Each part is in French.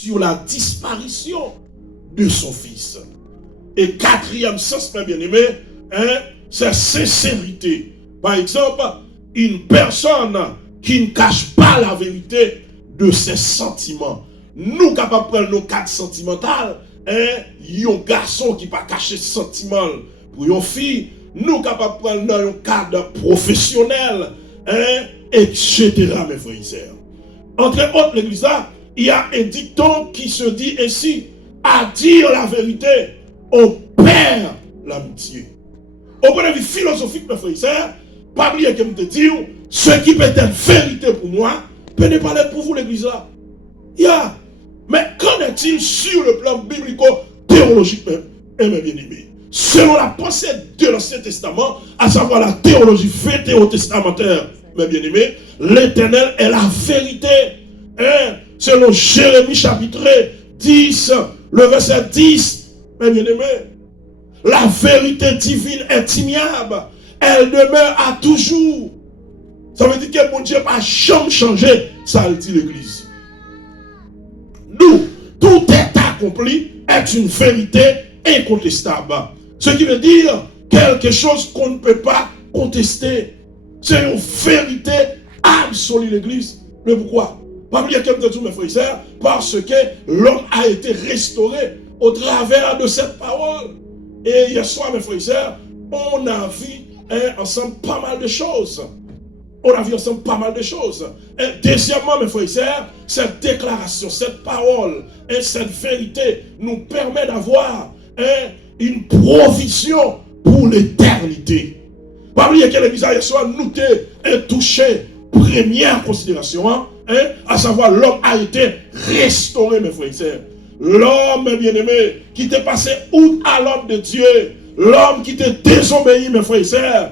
sur la disparition de son fils. Et quatrième sens, mes bien-aimés, c'est sincérité. Par exemple, une personne qui ne cache pas la vérité de ses sentiments. Nous capables de prendre nos cadres sentimentaux, un garçon qui pas cacher sentiment pour une fille, nous capables de prendre un cadre professionnel, etc. mes frères et sœurs. Entre autres, l'église là, il y a un dicton qui se dit ainsi: à dire la vérité, on perd l'amitié. Au point de vue philosophique, mes frères et sœurs, pas oublier que je te dis, ce qui peut être vérité pour moi, peut ne pas l'être pour vous, l'église là. Yeah. Mais qu'en est-il sur le plan biblico-théologique, mes bien-aimés? Selon la pensée de l'Ancien Testament, à savoir la théologie vétéotestamentaire, mes bien-aimés, l'Éternel est la vérité. Selon Jérémie chapitre 10, le verset 10, mes bien-aimés, la vérité divine est immuable. Elle demeure à toujours. Ça veut dire que mon Dieu n'a pas jamais changé. Ça le dit l'Église. Nous, tout est accompli est une vérité incontestable. Ce qui veut dire quelque chose qu'on ne peut pas contester. C'est une vérité absolue, l'Église. Mais pourquoi? Pas oublier comme de tous mes frères et sœurs, parce que l'homme a été restauré au travers de cette parole. Et hier soir, mes frères et sœurs, on a vu ensemble pas mal de choses. On a vu ensemble pas mal de choses. Et deuxièmement, mes frères et sœurs, cette déclaration, cette parole, et cette vérité nous permet d'avoir une provision pour l'éternité. Pas oublier que l'église hier soir nous a touché première considération, à savoir l'homme a été restauré, mes frères et sœurs. L'homme bien-aimé qui t'est passé outre à l'homme de Dieu, l'homme qui t'est désobéi, mes frères et sœurs,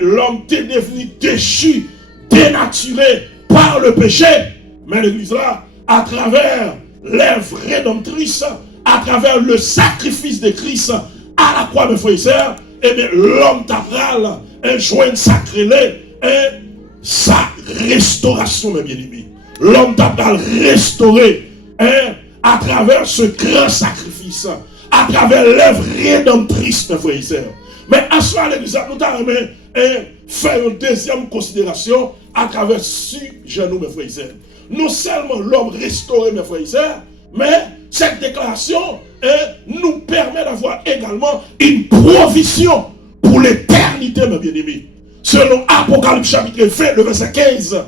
l'homme t'est devenu déchu, dénaturé par le péché. Mais l'église là, à travers l'œuvre rédemptrice, à travers le sacrifice de Christ à la croix, mes frères et sœurs, eh bien l'homme t'appelle joint sacré, sa restauration, mes bien-aimés. L'homme t'appelle restauré à travers ce grand sacrifice, à travers l'œuvre rédemptrice, mes frères et sœurs. Mais à ce moment, l'église, nous avons fait une deuxième considération à travers ce genou, mes frères et sœurs. Non seulement l'homme restauré, mes frères et sœurs, mais cette déclaration nous permet d'avoir également une provision pour l'éternité, mes bien-aimés. Selon Apocalypse chapitre 20, le verset 15,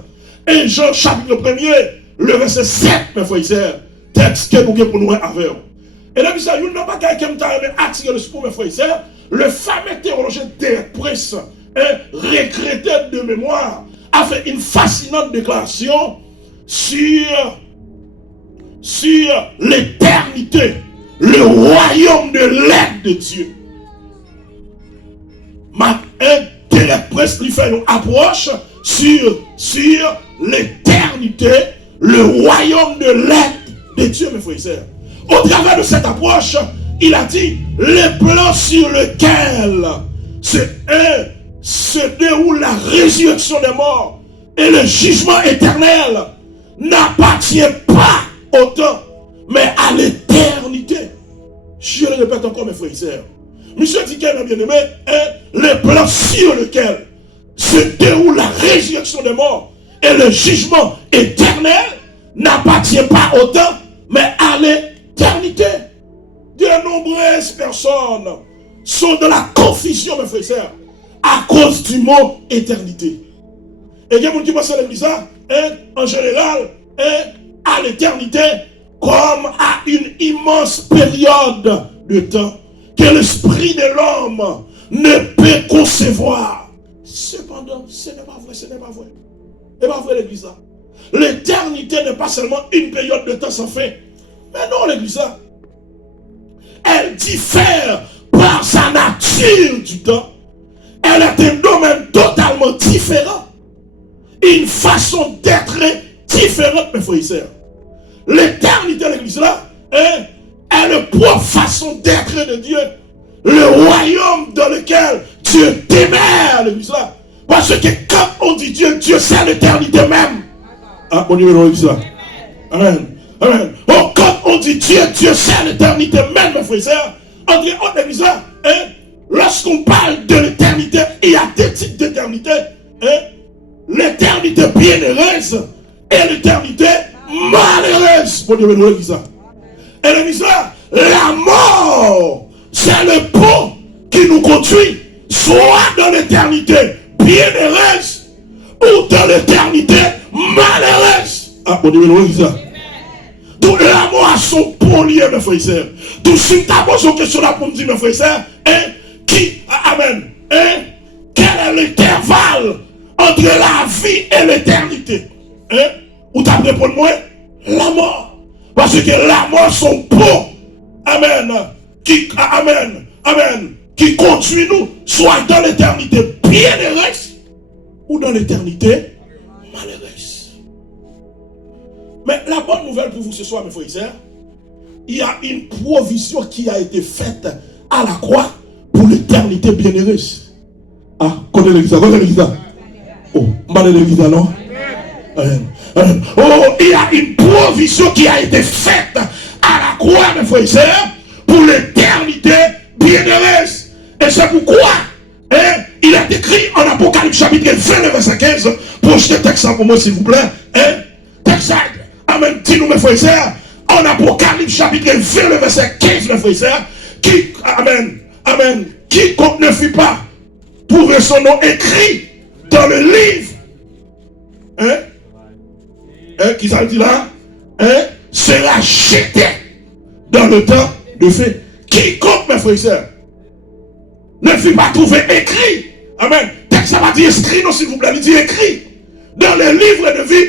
et Jean chapitre 1er, le verset 7, mes frères et sœurs, texte que nous avons pour nous avec. Et là, il n'y a pas quelqu'un qui a attiré le secours, mes frères et sœurs. Le fameux théologien Derek Prince, regretté de mémoire, a fait une fascinante déclaration sur l'éternité, le royaume de l'aide de Dieu. Derek Prince lui fait une approche sur l'éternité, le royaume de l'aide de Dieu, mes frères et sœurs. Au travers de cette approche, il a dit, les plans sur lesquels se déroule la résurrection des morts et le jugement éternel n'appartient pas au temps, mais à l'éternité. Je le répète encore, mes frères et sœurs. Monsieur dit qu'il a bien aimé, les plans sur lesquels se déroule la résurrection des morts et le jugement éternel n'appartient pas au temps, mais à l'éternité. De nombreuses personnes sont dans la confusion, mes frères et sœurs, à cause du mot éternité. Et il y a des gens qui pensent à l'église, en général, à l'éternité, comme à une immense période de temps que l'esprit de l'homme ne peut concevoir. Cependant, ce n'est pas vrai, ce n'est pas vrai. Ce n'est pas vrai, l'église. L'éternité n'est pas seulement une période de temps sans fin. Mais non, l'église, elle diffère par sa nature du temps. Elle est un domaine totalement différent. Une façon d'être différente, mes frères et sœurs. L'éternité de l'église là est la propre façon d'être de Dieu. Le royaume dans lequel Dieu demeure, l'église là. Parce que quand on dit Dieu, Dieu c'est l'éternité même. Ah, mon numéro l'église là. Amen. Amen. Bon, quand dit Dieu, c'est l'éternité même, mes frères et sœurs. Entre autres églises, lorsqu'on parle de l'éternité, il y a deux types d'éternité. L'éternité bienheureuse et l'éternité malheureuse. Bon Dieu, nous l'église. Et l'église, la mort, c'est le pont qui nous conduit soit dans l'éternité bienheureuse ou dans l'éternité malheureuse. Ah, bon Dieu, nous l'église. Tout l'amour a son pont lié, mes frères et sœurs. Tout ce qui t'a posé une question là pour me dire, mes frères et sœurs, amen, quel est l'intervalle entre la vie et l'éternité? Ou t'as répondu moi? La mort. Parce que la mort, son pont, amen, qui conduit nous, soit dans l'éternité bienheureuse ou dans l'éternité malheureuse. Mais la bonne nouvelle pour vous ce soir, mes frères et sœurs, il y a une provision qui a été faite à la croix pour l'éternité bienheureuse. Ah, connais l'église, Oh, mal l'église, non? Amen. Amen. Oh, il y a une provision qui a été faite à la croix, mes frères et sœurs, pour l'éternité bienheureuse. Et c'est pourquoi il est écrit en Apocalypse chapitre 20, verset 15. Projetez texte pour moi, s'il vous plaît. Texte, amen, dis-nous, mes frères et sœurs, en Apocalypse chapitre 20, verset 15, mes frères et sœurs, qui, amen, quiconque ne fut pas trouver son nom écrit dans le livre, qui ça dit là, sera jeté dans le temps de feu. Quiconque, mes frères et sœurs, ne fut pas trouvé écrit, amen, texte ça va dire écrit, non, s'il vous plaît, il dit écrit dans le livre de vie,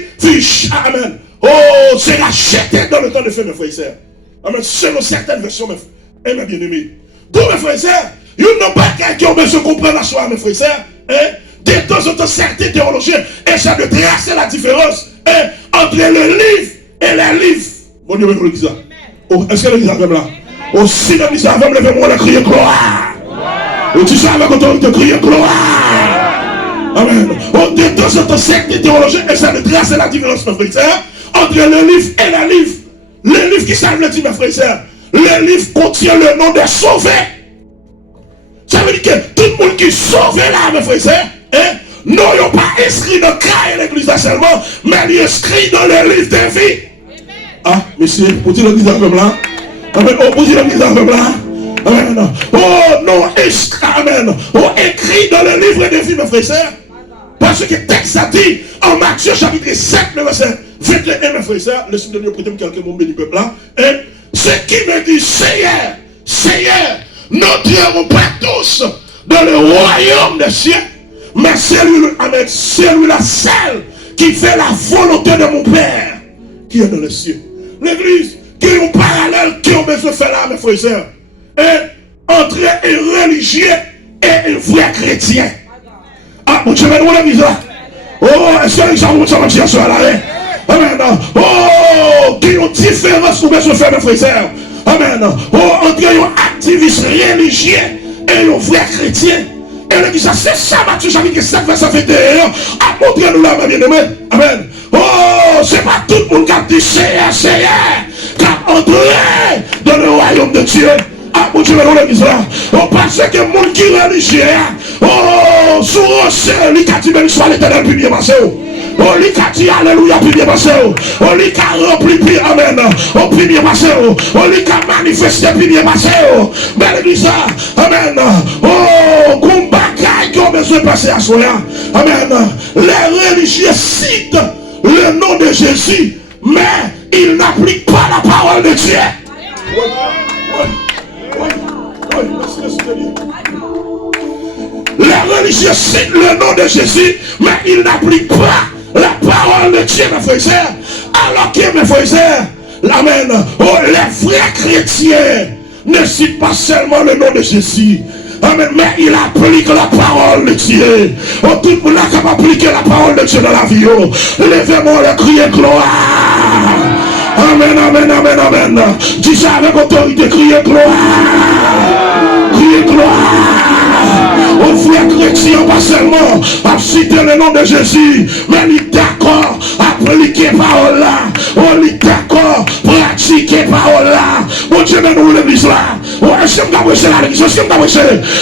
amen, oh, sera jeté dans le temps de feu, mes frères et sœurs. Amen, selon certaines versions, mes bien-aimés. Donc, mes frères et sœurs, ils n'ont pas quelqu'un qui a besoin de comprendre la soirée, mes frères et sœurs. De temps en temps, certains théologiens essaient de tracer la différence entre le livre et les livres. Bon Dieu, nous l'église. Est-ce que l'église est là? Aussi, l'église est là, levez-moi le crier gloire. Et tu sais avec autorité crier gloire. Amen. De temps en temps, certains théologiens essaient de tracer la différence, mes frères et sœurs, entre le livre et les livres. Le livre qui s'appelle, le dit, mes frères et sœurs, le livre contient le nom des sauvés. Ça veut dire que tout le monde qui est sauvé là, mes frères et sœurs, non, ils n'ont pas inscrit dans le cas de l'église seulement, mais ils sont inscrits dans le livre de vie. Ah, monsieur, pour dire l'église comme là. Amen. Oh, pour dire l'église comme là. Amen. Oh, non, amen. Oh, écrit dans le livre de vie, mes frères et sœurs. Parce que le texte a dit, en Matthieu chapitre 7, verset 21, mes frères et sœurs, laissez-moi donner prêter quelques mots du peuple là. Ce qui me dit, Seigneur, nous n'entrerons pas tous dans le royaume des cieux, mais celui-là seul qui fait la volonté de mon Père qui est dans les cieux. L'église qui est un parallèle qui ont besoin de faire là, mes frères et sœurs, entre un religieux et un vrai chrétien. Ah, mon Dieu, nous l'église là. Oh, est-ce que les gens vont s'en dire ça là? Amen. Oh, qui ont différence pour besoin de faire, mes frères et sœurs. Amen. Oh, entre un activiste religieux et un vrai chrétien. Et l'église, c'est ça, Matthieu chapitre 7, verset 21. A montré nous là, ma bien-aimée. Amen. Oh, c'est pas tout le monde qui a dit Seigneur, qui a entré dans le royaume de Dieu. Ah, mon Dieu, dans l'église là. Oh, parce que le monde qui est religieux, oh, sous rocher, lui qui a dit même soit l'éternel, puis bien passé. Oh, lui qui a dit alléluia, puis bien passé. Oh, lui qui a rempli, puis amen. Oh, puis bien passé. Oh, lui qui a manifesté, puis bien passé. Mais l'église là, amen. Oh, qu'on bagaille qui ont besoin de passer à soi. Amen. Les religieux citent le nom de Jésus, mais ils n'appliquent pas la parole de Dieu. Les religieux citent le nom de Jésus, mais ils n'appliquent pas la parole de Dieu, mes frères et sœurs. Alors que, mes frères et sœurs, amen, oh, les vrais chrétiens ne citent pas seulement le nom de Jésus, amen, mais ils appliquent la parole de Dieu. Oh, tout le monde a capable d'appliquer la parole de Dieu dans la vie. Oh. Levez-moi le crier gloire. Amen, amen, amen, amen. Dis ça avec autorité, crier gloire. Crier gloire. Au frère chrétien, pas seulement à citer le nom de Jésus, mais il est d'accord à appliquer parole là. On est d'accord pour pratiquer parole là. Bon Dieu, nous l'église là. Ouais, je me suis la l'église, je me suis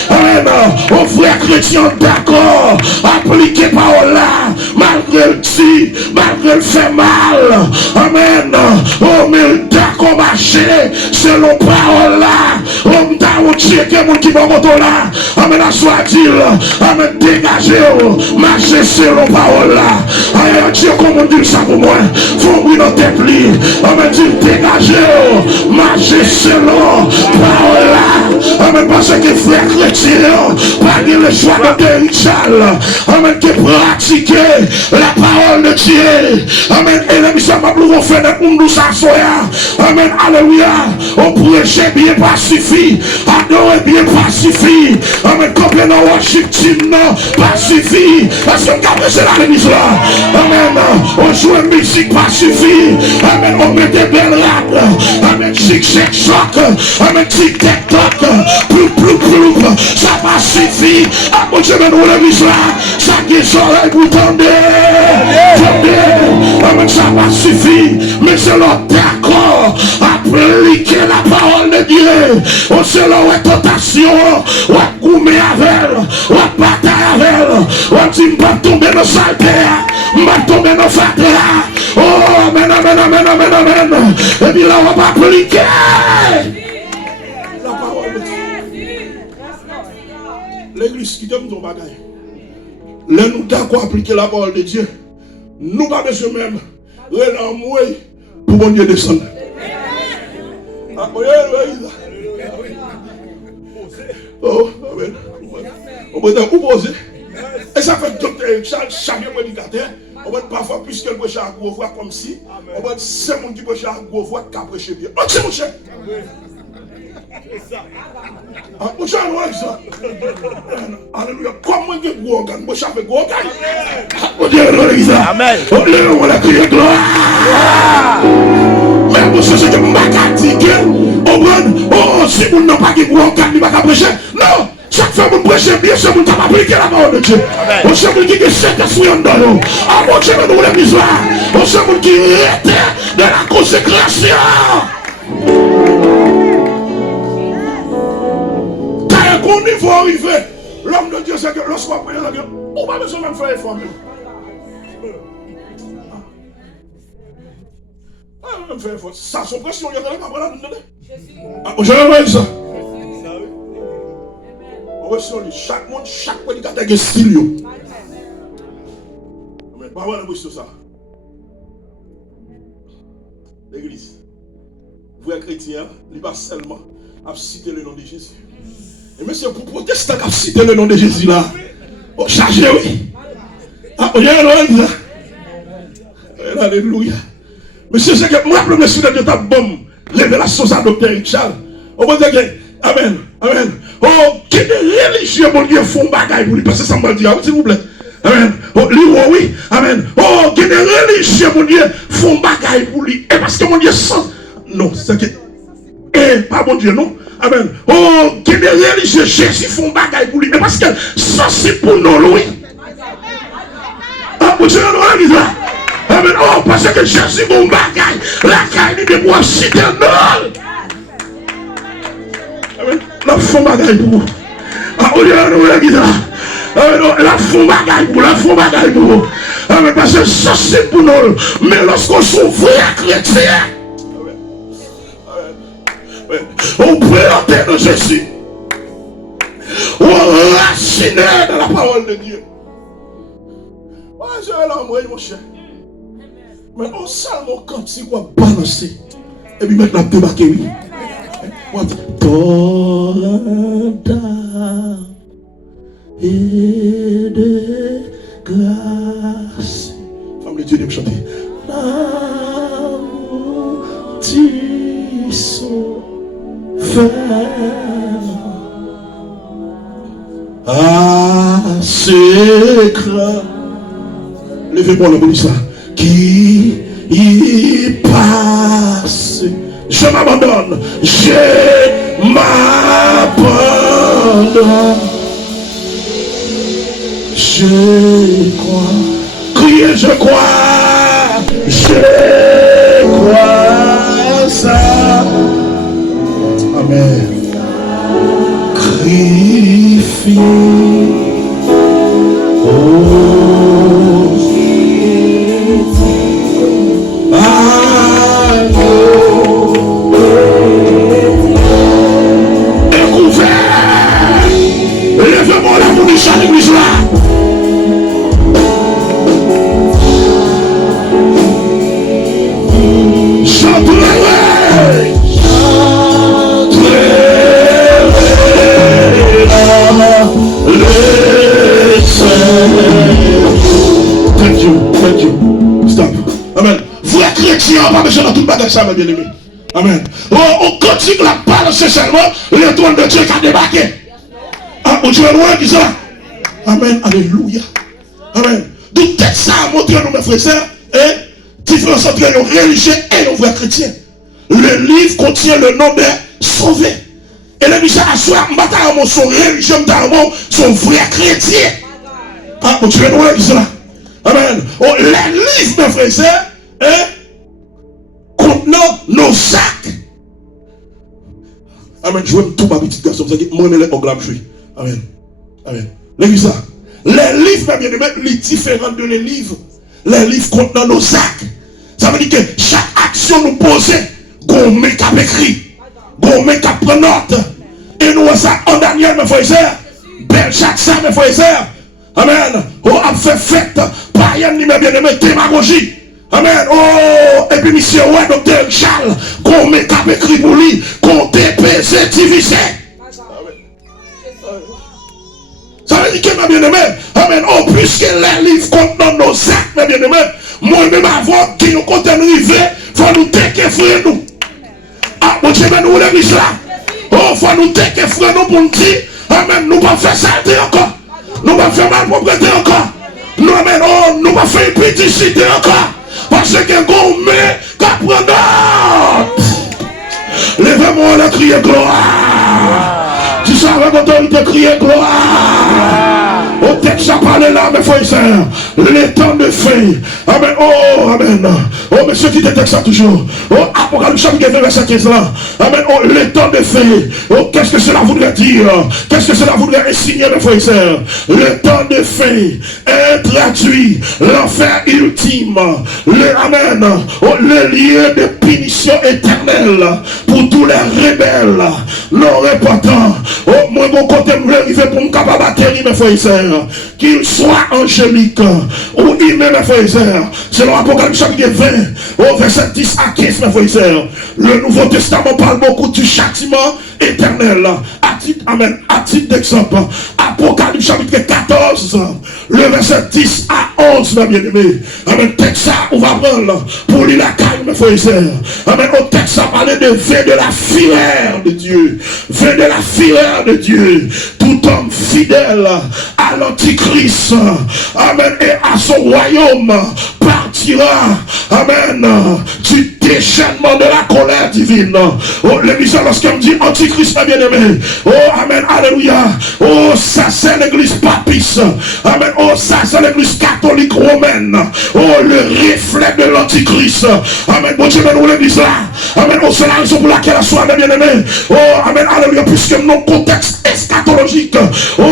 amen. Aux frères chrétiens, d'accord. Appliquer parole là. Malgré le petit, malgré le fait mal. Amen. Oh, mais d'accord, marcher selon parole là. On t'a checké mon qui va monter là. Amen, à soi dire. Amen, dégagez. Marcher selon parole là. Amen, Dieu, comme on dit ça pour moi. Faut ouvrir nos têtes. Amen, dit dégagez. Marcher selon parole là. Amen, parce que frère chrétien, pas le choix de Richard. Amen, qui pratiquer la parole de Dieu. Amen, et les missions pas pour faire des nous s'assoya. Amen, alléluia. On prêcher bien pas suffit. Adorer bien pas suffit. Amen, combien de worship team pas suffit. Parce qu'on a prêché la l'église là. Amen, on joue une musique pas suffit. Amen, on met des belles rades. Amen, chic, chic, choc. Amen, tic, tac, toc. Plou, ça pas suffit. Ah, mon Dieu, mais nous l'église là. Ça qui est oreille pour tendre. Amen, ça pas suffit. Mais c'est leur d'accord. Appliquer la parole de Dieu. On se leur tentation. On gourmet avec elle. On bataille avec elle. On dit, pas tomber dans sa terre. Pas tomber dans sa terre. Oh, amen. Et puis là, on va appliquer la parole de Dieu. L'église qui donne ton bagage. Là, nous d'accord appliquer la parole de Dieu. Nous pas besoin même. Relancer pour bon Dieu descendre. Oh, amen. On peut être opposé. Et ça fait chaque prédicateur. On va parfois plus qu'elle prêche à gros voix comme si. On va c'est mon qui prêche à gros voix qui a prêché bien. Ok, mon cher. Mon cher, nous ça. Alléluia. Comment que gros organe? Mon cher, gros organe. On dit amen. On a crié gloire. Mais mon cher, c'est que je ne vais oh, si vous n'avez pas de gros organe, vous ne pouvez pas prêcher. Non. Chaque fois que vous prêchez bien, c'est vous qui appliquer la parole de Dieu. On sait vous qui est cet esprit en nous. Ah mon Dieu, nous l'église là. On sait vous qui est de la consécration. Quand on niveau arrivé, l'homme de Dieu, c'est que lorsqu'on prie, on va besoin de faire effort. Ça, son pression, il y a pas pour la donner. Je vais ça. Chaque monde, chaque prédicateur a un style. Mais pas voilà pour ça. L'église, vous êtes chrétien, il pas seulement à citer le nom de Jésus. Et mais c'est pour protester qu'à citer le nom de Jésus là. Oh, chargez, oui. Ah, alléluia. Monsieur, c'est que moi, le monsieur de Dieu t'a bon révélation à docteur Richard. On va dire que, amen. Oh, qui de religieux, mon Dieu, font bagaille pour lui, parce que ça m'a dit, s'il vous plaît. Amen. Oh, oui, amen. Oh, qui de religieux, mon Dieu, font bagaille pour lui. Et parce que mon Dieu sent. Non, c'est que. Eh, pas mon Dieu, non. Amen. Oh, qui de religieux, Jésus font bagaille pour lui. Et parce que ça, c'est pour nous, oui. Ah, mon Dieu, non, là. Amen. Oh, parce que Jésus font bagaille. La caille de moi, c'est un non. La fond bagaille pour vous. Ah, on est là, la fond bagaille pour la fond bagaille pour vous. Ah, mais parce que ça c'est pour nous. Mais lorsqu'on sont vrais chrétiens, on présente de Jésus. On racine dans la parole de Dieu. Ouais, j'ai l'envoyé, mon cher. Mais on seulement quand il va balancer. Et puis maintenant, débarquer, oui. Torrent et de grâce. Femme de Dieu, de me chanter. L'amour sont ferme. Ah, c'est craint. Levez-moi le police là. Qui y passe. Je m'abandonne. Je m'abandonne. Je crois. Criez, je crois. Je crois ça. Amen. Sacrifice. Levez-moi la munition à l'église là. Thank you. Stop. Amen. Vrai chrétien, pas besoin de tout le bagage ça, mes bien-aimés. Amen. On continue la parole, c'est seulement le trône de Dieu qui a débarqué. Ah, on dit loin qui ça. Amen. Alléluia. Amen. Tout texte ça a montré nous, mes frères et sœurs, différence entre les religieux et les vrais chrétiens. Le livre contient le nom des sauvés. Et les missions à soi, nous sont religieux, sont vrais chrétiens. Ah, on dit loin qui ça. Amen. Oh, les livres, mes frères et sœurs, contenant nos sacs. Amen. Je veux tout ma petite garçon. Vous savez, moi, je suis au glam. Amen. Amen. L'église là. Les livres, mes bien-aimés, les différents de les livres. Les livres contenant nos sacs. Ça veut dire que chaque action nous pose, gommé cap écrit, gommé cap prend note. Et nous, ça, en Daniel, mes frères et sœurs, Belchac, ça, mes frères et sœurs. Amen. Oh, a fait fête, païenne, mes bien-aimés, démagogie. Amen. Oh, et puis, monsieur, ouais, docteur Charles, gommé cap écrit pour lui, compté, pesé, divisé. Ça veut dire que, mes bien-aimés, amen, oh, puisque les livres contenant nos sacs, mes bien-aimés, moi-même avant qui nous compte arriver, il faut nous déquefrer nous. Ah, mon Dieu, nous l'église là. Oh, il faut nous déquefrer nous pour nous dire, amen, nous ne pas faire saleté encore. Nous ne pas faire mal propriété encore. Nous, amen, oh, nous ne pas faire péticité encore. Parce que gommé, qu'à prendre note. Levez-moi la crier gloire. Tu sais avec autorité crier gloire. Au texte à parler là, mes frères et sœurs, les temps de fin. Amen. Oh, amen. Oh, mais ceux qui détectent ça toujours. Oh, Apocalypse chapitre 20, verset 15 là. Amen. Oh, les temps de fin. Oh, qu'est-ce que cela voudrait dire? Qu'est-ce que cela voudrait insigner, mes frères et sœurs? Le temps de fin est traduit l'enfer ultime. Le, amen. Oh, le lieu de punition éternelle pour tous les rebelles non répandants. Oh, moi, mon côté, je vais arriver pour me capable atterrir, mes frères et sœurs. Qu'il soit angélique ou humain, mes frères et sœurs. Selon Apocalypse chapitre 20, au verset 10 à 15, mes frères et sœurs. Le Nouveau Testament parle beaucoup du châtiment éternel. Amen. À titre d'exemple, Apocalypse chapitre 14, le verset 10 à 11, mes bien-aimés. Amen. Texte ça, on va prendre pour lire la caille, mes frères et sœurs. Amen. Au texte, ça parlait de vin de la fureur de Dieu. Vin de la fureur de Dieu. Tout homme fidèle à l'antichrist, amen, et à son royaume partira, amen, du déchaînement de la colère divine. Oh, l'église, lorsqu'elle me dit antichrist, bien aimé, oh, amen, alléluia, oh, ça c'est l'église papiste, amen, oh, ça c'est l'église catholique romaine, oh, le reflet de l'antichrist, amen, bon Dieu, nous l'église là, amen, oh, c'est la raison pour laquelle elle soit, bien aimé, oh, amen, alléluia, puisque nos contexte eschatologique, oh,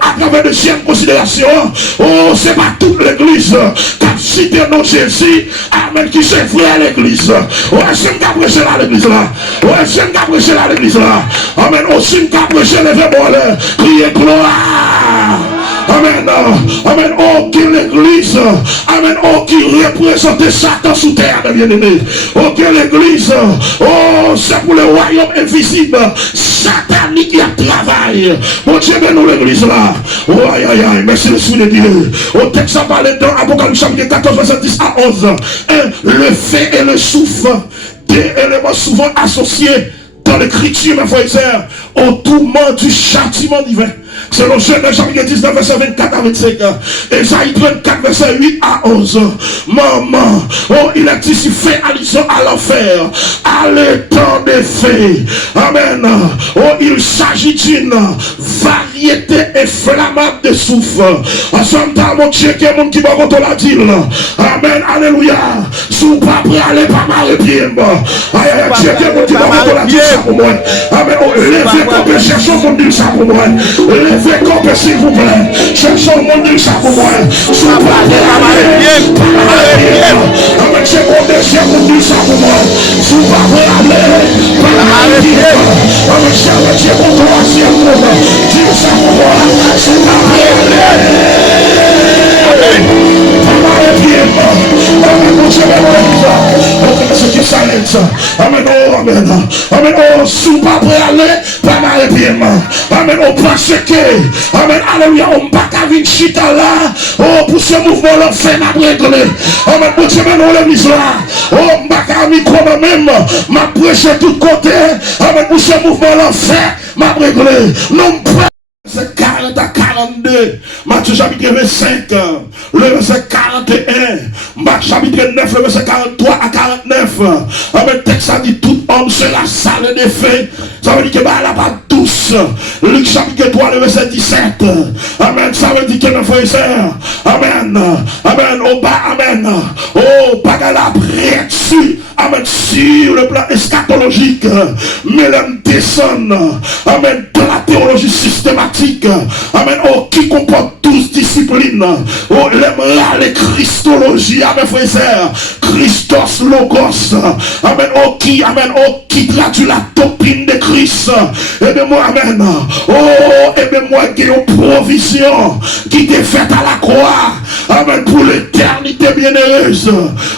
à travers de chiennes considérations, oh, c'est pas toute l'église qui a cité nos Jésus, amen, qui c'est vrai à l'église, oh, c'est une capricée là l'église là, oh, c'est une capricée là l'église là, amen, aussi une capricée, levez-moi là, priez gloire. Amen, amen, oh, qui l'église, amen, oh, qui représente Satan sous terre, bien-aimé, oh, qui l'église, oh, c'est pour le royaume invisible, satanique qui a travaillé, mon Dieu, nous l'église là, oh, aïe, aïe, aïe, merci le souffle de Dieu, au texte à parler dans Apocalypse chapitre 14, verset 10 à 11, le fait et le souffle, des éléments souvent associés dans l'écriture, mes frères et sœurs, au tourment du châtiment divin. Selon Genèse chapitre 19, verset 24 à 25. Ésaïe 34, verset 8 à 11. Maman, oh, il a ici fait allusion à l'enfer, à l'étang en effet, amen, oh, il s'agit d'une variété inflammable de souffle. En ce temps, mon Dieu, qui est mon qui va contre la dire, amen, alléluia, sous pas prêt aller par ma pied, aïe, Dieu, qui est mon qui va contre la dire ça pour moi, amen, oh, levez comme cherchons mon Dieu ça pour moi, levez comme s'il vous plaît, cherchons mon Dieu ça pour moi, sous pas prêt aller par ma pied, amen, c'est mon désir mon Dieu ça pour moi, sous pas prêt aller par ma pied, amen, c'est Dieu pour toi, c'est pour moi, Dieu ça pour moi, sous pas prêt aller par ma pied, amen, mon Dieu, ce qui s'arrête, amen, oh, amen, amen, oh, sous pas prêt aller par ma pied, amen, oh, parce que, amen, alléluia, on ne peut pas venir chita là, oh, pour ce mouvement là, fait ma règle, amen, mon Dieu, on l'église là, oh, on ne peut pas micro moi-même, ma prêche de tous côtés, amen, pour ce mouvement là, fait ma règle, non, c'est 40 à 42, Matthieu chapitre 25, le verset 41, Matthieu chapitre 9, le verset 43 à 49. Amen, texte a dit tout homme sera sale de fait. Ça veut dire que bah, la pas douce. Luc chapitre 3, le verset 17. Amen, ça veut dire que mes frères et sœurs, amen, amen, oh bah, amen, oh, pas qu'à la dessus. Amen, sur le plan eschatologique, mais l'homme descend, amen, dans la théologie systématique, amen, oh, qui comporte 12 disciplines, oh, les Christologie, amen, frères et sœurs, Christos Logos, amen, oh, qui traduit la doctrine de Christ, et bien moi, amen, oh, et bien moi, qui ont provision, qui t'est faite à la croix, amen, pour l'éternité bienheureuse,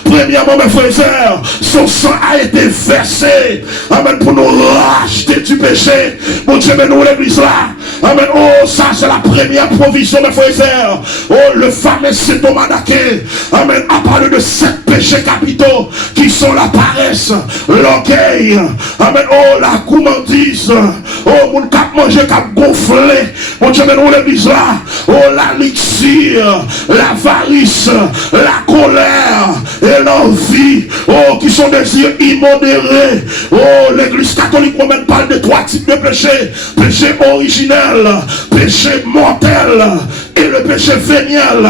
premièrement, mes frères et sœurs, son sang a été versé, amen, pour nous racheter du péché. Mon Dieu, mais nous l'église là, amen, oh, ça c'est la première provision, mes frères et sœurs. Oh, le fameux Sédomadaké, amen, a parlé de 7 péchés capitaux qui sont la paresse, l'orgueil, amen, oh, la gourmandise, oh, mon cap manger, cap gonflé, mon Dieu, mais nous l'église là, oh, la luxure, l'avarice, la colère et l'envie, oh, qui sont des yeux immodérés. Oh, l'église catholique romaine parle de 3 types de péchés: péché originel, péché mortel et le péché véniel.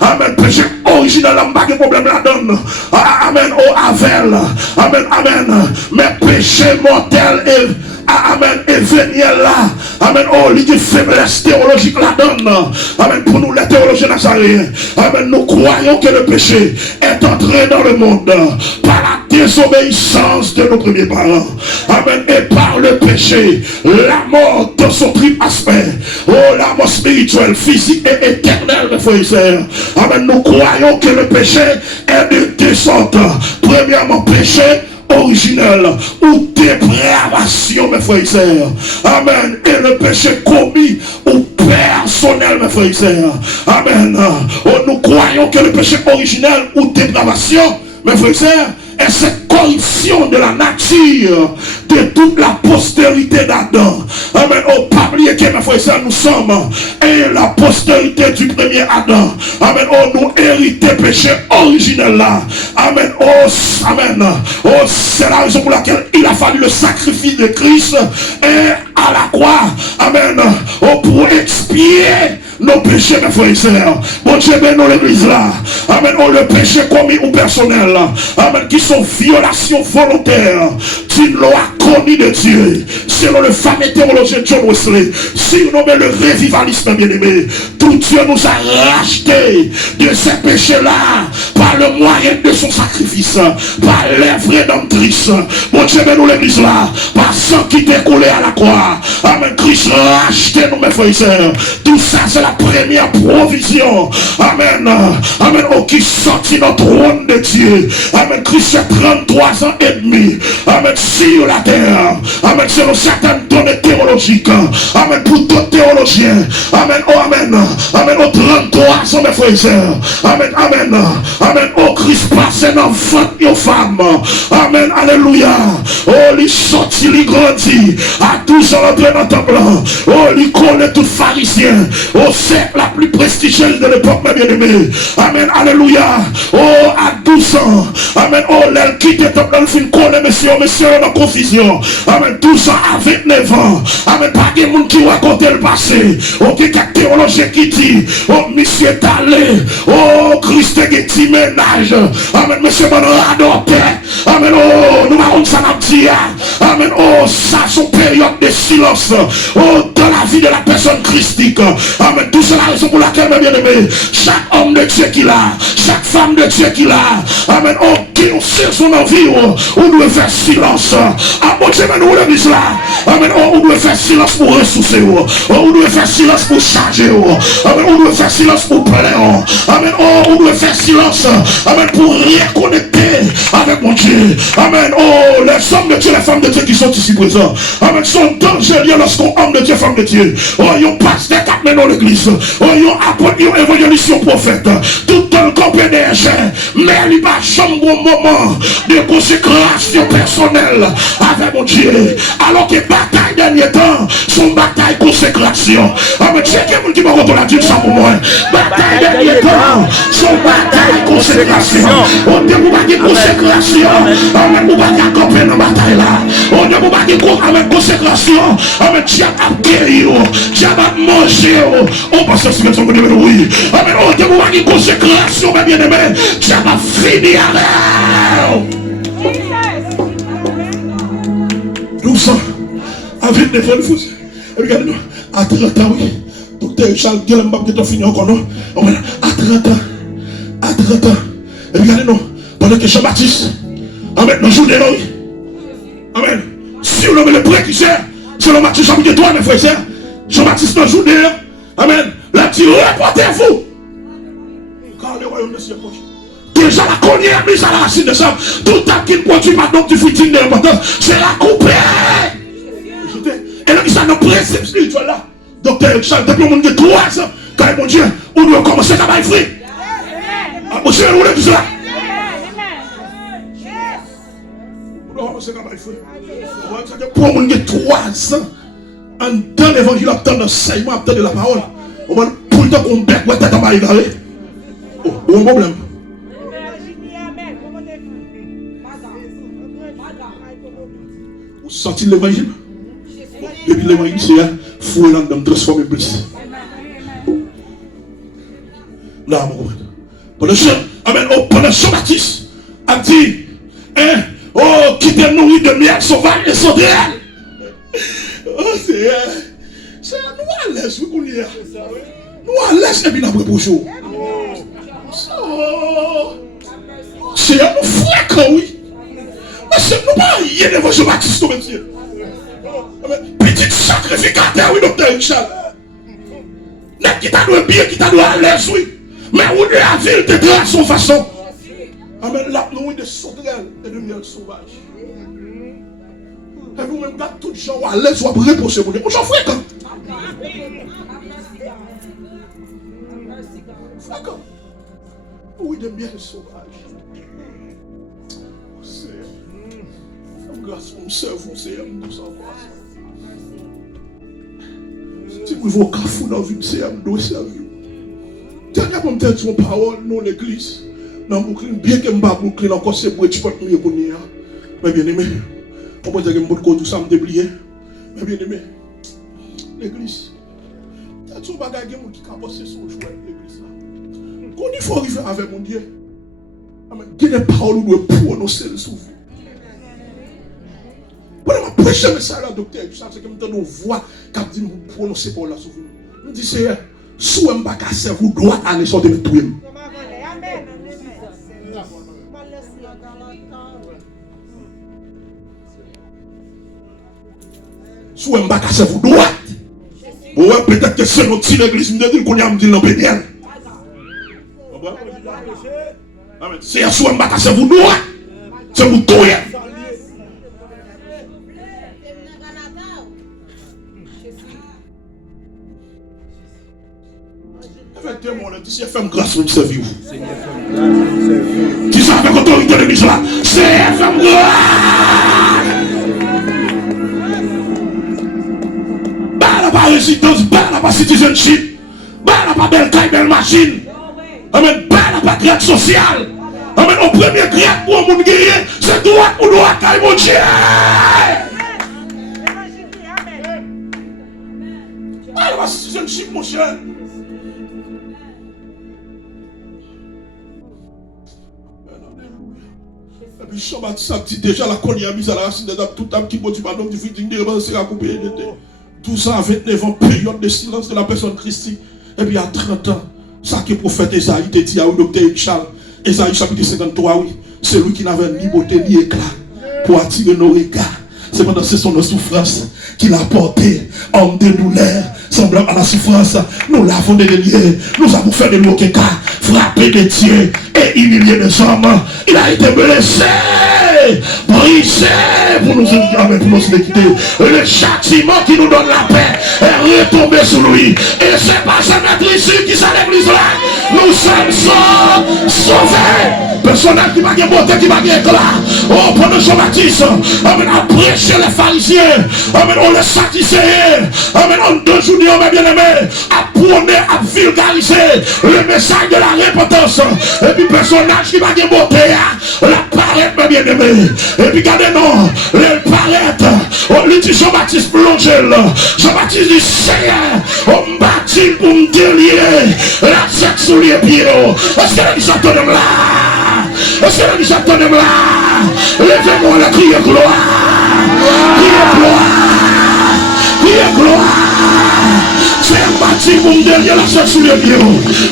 Amen, péché originel, on n'a pas de problème là-dedans. Amen, oh, Avel, amen, amen, mais péché mortel et amen, et véniel là, amen, oh, il y a une faiblesse théologique là-dedans. Amen, pour nous les théologiens nazaréens, amen, nous croyons que le péché est entré dans le monde par la désobéissance de nos premiers parents, amen, et par le péché, la mort dans son triple aspect, oh, la mort spirituelle, physique et éternelle, mes frères et sœurs. Amen, nous croyons que le péché est de deux sortes. Premièrement, péché originel ou dépravation, mes frères et sœurs. Amen. Et le péché commis ou personnel, mes frères et sœurs. Amen. Oh, nous croyons que le péché originel ou dépravation, mes frères et sœurs, est cette corruption de la nature de toute la postérité d'Adam. Amen. Oh, pas oublier que mes frères et sœurs, nous sommes et la postérité du premier Adam. Amen. Oh, nous héritons péché originel là. Amen. Oh, amen. Oh, c'est la raison pour laquelle il a fallu le sacrifice de Christ et à la croix. Amen. Oh, pour expier nos péchés, mes frères et sœurs. Bon Dieu, bénis l'église là. Amen. Oh, le péché commis ou personnel. Amen. Qui sont violations volontaires d'une loi connue de Dieu. Selon le fameux théologien John Wesley, surnommé le révivalisme bien-aimé, tout Dieu nous a rachetés de ces péchés-là par le moyen de son sacrifice, par l'œuvre rédemptrice. Bon Dieu, bénis l'église là. Par sang qui découlait à la croix. Amen. Christ racheté nous, mes frères et sœurs. Tout ça, c'est la première provision. Amen. Amen. Oh, qui sortit notre trône de Dieu. Amen. Christ a 33 ans et demi. Amen. Sur la terre. Amen. Selon certaines données théologiques. Amen. Pour d'autres théologiens. Amen. Oh, amen. Amen. Oh, 33 ans, mes frères et sœurs. Amen. Amen. Amen. Oh, Christ passe un enfant et une femme. Amen. Alléluia. Oh, il sortit si il grandit, à 12 ans, entrer dans le temple. Oh, il connaît tout pharisien. Oh, c'est la plus prestigieuse de l'époque, mes bien-aimés. Amen, alléluia. Oh, à 12 ans. Amen, oh, elle quitte le temple, elle finit connaît, monsieur, dans confusion. Amen, 12 ans à 29 ans. Amen, pas de monde qui raconte le passé. Oh, qui a théologie qui dit, oh, monsieur est allé. Oh, Christ est petit ménage. Amen, monsieur, mon adopté. Amen, oh, nous avons ça dans le dia. Amen, oh, ça, son période de silence. Oh, dans la vie de la personne christique. Amen, tout c'est la raison pour laquelle, mes bien-aimés, chaque homme de Dieu qu'il a, chaque femme de Dieu qu'il a, amen, oh, qui ont sait son envie, on doit faire silence. Ah, mon Dieu, mais nous, l'église là, amen, oh, on doit faire silence pour ressourcer, oh, on doit faire silence pour charger, amen, on doit faire silence pour parler, amen, oh, on doit faire silence, amen, pour reconnecter avec mon Dieu, amen, oh, les hommes de Dieu, les femmes de Dieu qui sont ici présents, amen, sont dangereux lorsqu'on homme de Dieu, femme de Dieu, oh, ils ont passé maintenant l'église, oh, ils ont apporté, ils ont évangélisé au prophète, tout le corps PDG, mais il va jamais au moment de consécration personnelle avec mon Dieu, alors que bataille dernier temps, son bataille consécration, amen, c'est quelqu'un qui m'a retrouvé la Dieu ça pour moi, bataille dernier temps, son bataille consécration, on ne peut pas dire consécration, amen, on va dire camper dans la bataille là, on ne peut pas dire avec consécration, amen, Dieu a guéri, Dieu a mangé, on pense que c'est son côté, oui, amen, on ne peut pas dire consécration, mes bien-aimés, Dieu a fini avec 12 ans, avec des folles fous, regardez-nous, à 30 ans, oui, docteur Charles Guélemba qui est fini encore, non, à 30 ans, regardez-nous, pendant que Jean-Baptiste, amen, dans le jour de l'eau, amen, si on nomme le prêtre qui sert, c'est le Matthieu chapitre 3, mes frères et sœurs, Jean-Baptiste dans le jour de l'eau, amen, la dit, reportez-vous, car le royaume de Dieu est proche. Déjà la cognée a mise à la racine de ça. Tout temps qui ne produit pas donc du footing de l'importance, c'est la couper. Et là, il y a un principe spirituel là. Docteur Charles, depuis le monde de 3 ans, quand mon Dieu, on doit commencer à travailler free. Ah, monsieur, on doit dire ça. On doit commencer à travailler free. Pour le monde de 3 ans, en dans l'évangile, en dans l'enseignement, en dans la parole, on va pour le temps qu'on bec, on va être en train de oh, un problème. Vous sentez l'évangile? Depuis l'évangile, c'est fouet là, de transformer plus. Là, mon compagnon. Pendant Jean-Baptiste, a dit, hein, oh, qui te nourrit de miel sauvage et sauterelle. Oh, c'est nous à l'aise, oui, qu'on y a. Nous à l'aise, et puis après pour jour. C'est un frère, oui. Mais c'est nous pas rien devant Jean-Baptiste, monsieur. Petit sacrificateur, oui, docteur Richard. N'est-ce qui t'a donné bien, qui t'a donné à l'aise, oui. Mais où est la ville de à son façon. Amen, la nourriture de sauterelle et de miel sauvage. Et vous-même, quand tout les gens à l'aise, soit reposer pour Dieu. On s'en fout quand. D'accord. Oui, de miel sauvage. Grâce pour me servir, c'est un tout ça. Si vous voulez cafou dans la vie, c'est un doigt servir. Dernièrement, je dis mon parole, non l'église. Dans Brooklyn, bien que je ne pas Brooklyn, encore c'est pour être mieux pour nous. Mais bien aimé, on peut dire que je ne tout ça me déplier. Mais bien aimé, l'église, il y a tout le bagage qui a passé son jouet l'église. Quand il faut arriver avec mon Dieu, il y a des paroles où on doit prononcer le souffle. Voilà, je prêche mais ça là, docteur, c'est comme dans nos voix qui dit nous prononcer pour la souffle. Nous disons, c'est sous un bac à cerveau droit à l'échelle de tout. Sous un bac à cerveau droit. Ouais, peut-être que c'est notre église, nous disons qu'on a dit dans Béniel. C'est sous un bac à cerveau droit. C'est vous tout. Effectivement, on dit c'est FM grâce pour me servir. Dis ça avec autorité de l'église là. C'est FM grâce. pas résidence, bah n'a pas citizenship, bah n'a pas belle caille, belle machine. Amen, bah n'a pas grade social. Amen, au premier grade pour un monde guerrier, c'est droit pour droit, caille mon Dieu. Ah, la citizenship, mon cher. Et puis Jean-Baptiste a dit déjà la collier a mis à la racine des âmes, tout âme qui maudit par l'homme du fils d'une c'est à couper. 12 ans à 29 ans, période de silence de la personne Christi. Et puis à 30 ans, ça que le prophète Esaïe te dit à docteur Charles, Esaïe chapitre 53, oui, c'est lui qui n'avait ni beauté ni éclat pour attirer nos regards. C'est pendant ce sont nos souffrances qu'il a porté homme de douleur, semblable à la souffrance. Nous l'avons délié, nous avons fait des moquets, frappé des dieux et humilié des hommes. Il a été blessé, brisé pour nous quitter. Le châtiment qui nous donne la paix est retombé sur lui. Et c'est pas ce maître ici qui s'est l'église là. Nous sommes sauvés. Personnel qui m'a dit beauté, qui m'a dit éclat. Oh, pendant Jean-Baptiste, amen, à prêcher les pharisiens, amen, on les satisfait, amen, en 2 jours, mes bien-aimés, à prôner, à vulgariser le message de la repentance. Et puis, personnage qui m'a dit beauté, la paraître, mes bien-aimés. Et puis, regardez-nous, les paraître, on lui dit Jean-Baptiste plongé là. Jean-Baptiste dit Seigneur, on me bâtit pour me délier la tête sous les pieds. Est-ce que les gens t'entendent là? Est-ce que les gens t'entendent là? Levez-moi la crier gloire. Crier gloire. Crier gloire. C'est un bâti pour me derrière la chaise sous les pieds.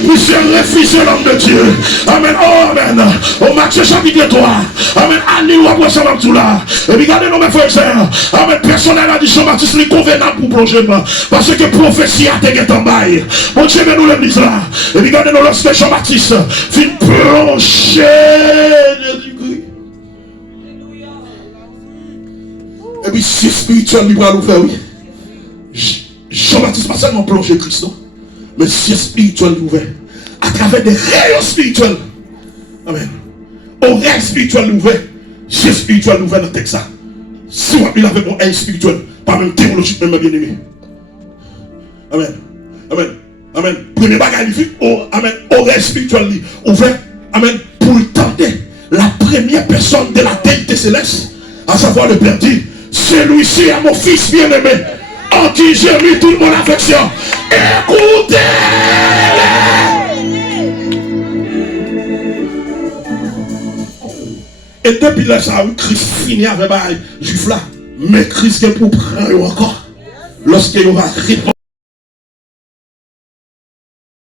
Puis c'est un refusé l'homme de Dieu. Amen. Oh, amen. Au Matthieu chapitre 3. Amen. Allez, ou après ça, va tout là. Et puis, regardez-nous, mes frères et sœurs. Amen. Personnel a dit Jean-Baptiste, il est convenable pour plonger. Parce que prophétie a été en bail. Mon Dieu, nous l'église là. Et puis, regardez-nous, lorsque Jean-Baptiste fit plonger Jésus-Christ. Et puis, si spirituel, il va nous faire, oui. Jean-Baptiste pas seulement plongé Christ, non? Mais si spirituel ouvert. À travers des rayons spirituels. Amen. Au rayon spirituel ouvert. Si spirituel ouvert dans le texte. Si on a avec mon rayon spirituel, pas même théologique, même bien aimé. Amen. Amen. Amen. Premier bagage, amen. Au rayon spirituel ouvert. Amen. Pour tenter la première personne de la déité céleste, à savoir le Père dit, celui-ci est mon fils bien-aimé. En qui j'ai mis toute mon affection. Écoutez-les. Et depuis là, ça, Christ finit avec les juifs là. Mais Christ est pour prendre encore. Lorsqu'il aura répondu.